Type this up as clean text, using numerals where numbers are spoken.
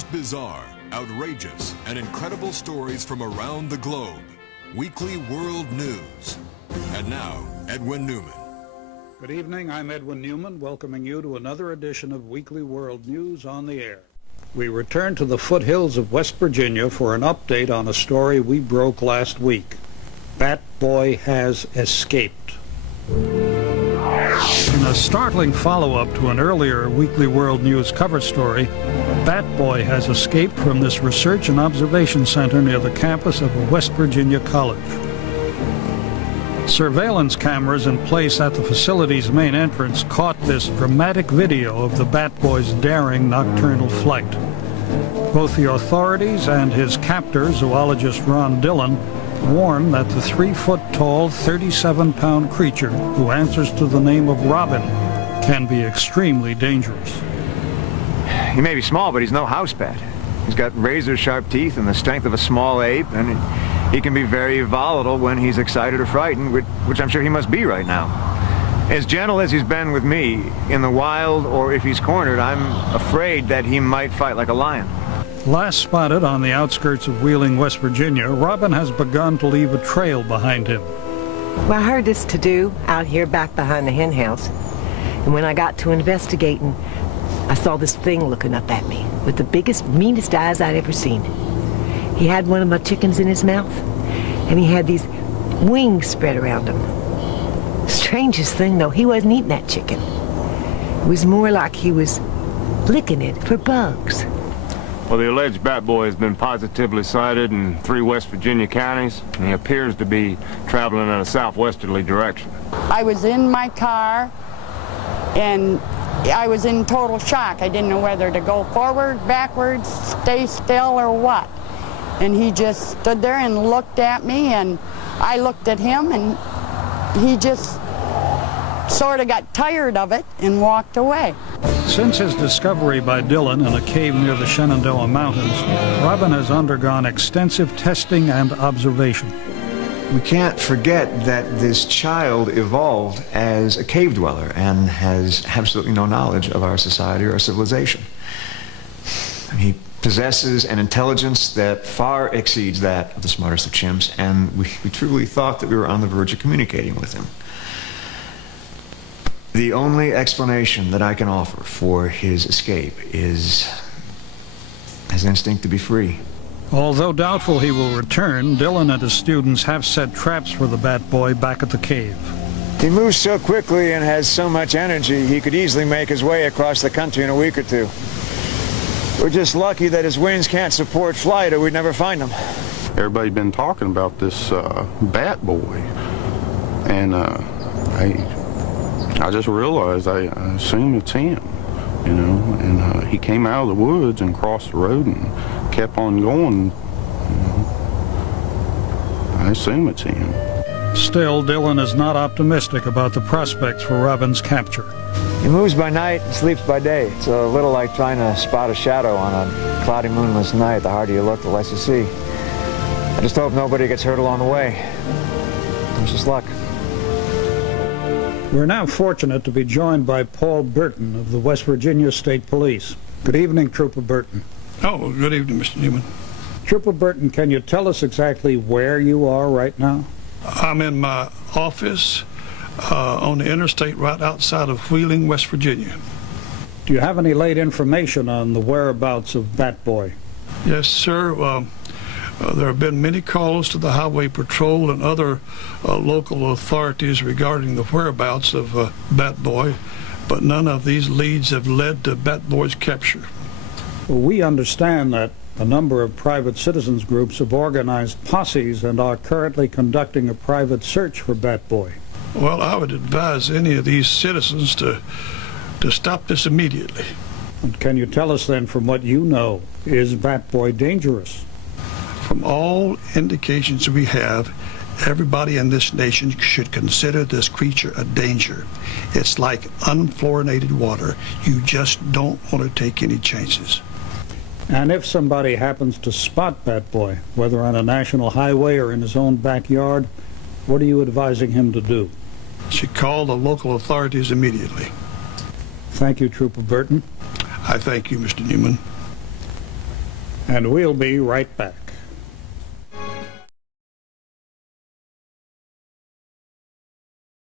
most bizarre, outrageous, and incredible stories from around the globe. Weekly World News. And now, Edwin Newman. Good evening, I'm Edwin Newman, welcoming you to another edition of Weekly World News on the Air. We return to the foothills of West Virginia for an update on a story we broke last week. Bat Boy has escaped. In a startling follow-up to an earlier Weekly World News cover story, Bat Boy has escaped from this research and observation center near the campus of a West Virginia college. Surveillance cameras in place at the facility's main entrance caught this dramatic video of the Bat Boy's daring nocturnal flight. Both the authorities and his captor, zoologist Ron Dillon, warn that the 3-foot-tall, 37-pound creature, who answers to the name of Robin, can be extremely dangerous. He may be small, but he's no house bat. He's got razor-sharp teeth and the strength of a small ape, and he can be very volatile when he's excited or frightened, which I'm sure he must be right now. As gentle as he's been with me in the wild, or if he's cornered, I'm afraid that he might fight like a lion. Last spotted on the outskirts of Wheeling, West Virginia, Robin has begun to leave a trail behind him. Well, I heard this to-do out here back behind the hen house. And when I got to investigating, I saw this thing looking up at me with the biggest, meanest eyes I'd ever seen. He had one of my chickens in his mouth, and he had these wings spread around him. Strangest thing, though, he wasn't eating that chicken. It was more like he was licking it for bugs. Well, the alleged Bat Boy has been positively sighted in 3 West Virginia counties, and he appears to be traveling in a southwesterly direction. I was in my car, and I was in total shock. I didn't know whether to go forward, backwards, stay still, or what. And he just stood there and looked at me, and I looked at him, and he just sort of got tired of it and walked away. Since his discovery by Dillon in a cave near the Shenandoah Mountains, Robin has undergone extensive testing and observation. We can't forget that this child evolved as a cave dweller and has absolutely no knowledge of our society or our civilization. He possesses an intelligence that far exceeds that of the smartest of chimps, and we truly thought that we were on the verge of communicating with him. The only explanation that I can offer for his escape is his instinct to be free. Although doubtful he will return, Dillon and his students have set traps for the Bat Boy back at the cave. He moves so quickly and has so much energy, he could easily make his way across the country in a week or 2. We're just lucky that his wings can't support flight, or we'd never find him. Everybody's been talking about this Bat Boy, and I just realized I assume it's him, you know, and he came out of the woods and crossed the road and kept on going. You know. I assume it's him. Still, Dillon is not optimistic about the prospects for Robin's capture. He moves by night and sleeps by day. It's a little like trying to spot a shadow on a cloudy, moonless night. The harder you look, the less you see. I just hope nobody gets hurt along the way. It's just luck. We're now fortunate to be joined by Paul Burton of the West Virginia State Police. Good evening, Trooper Burton. Oh, good evening, Mr. Newman. Trooper Burton, can you tell us exactly where you are right now? I'm in my office on the interstate right outside of Wheeling, West Virginia. Do you have any late information on the whereabouts of Bat Boy? Yes, sir. There have been many calls to the Highway Patrol and other local authorities regarding the whereabouts of Bat Boy, but none of these leads have led to Bat Boy's capture. Well, we understand that a number of private citizens groups have organized posses and are currently conducting a private search for Bat Boy. Well, I would advise any of these citizens to stop this immediately. And can you tell us then, from what you know, is Bat Boy dangerous? From all indications we have, everybody in this nation should consider this creature a danger. It's like unfluoridated water. You just don't want to take any chances. And if somebody happens to spot Bat Boy, whether on a national highway or in his own backyard, what are you advising him to do? Should call the local authorities immediately. Thank you, Trooper Burton. I thank you, Mr. Newman. And we'll be right back.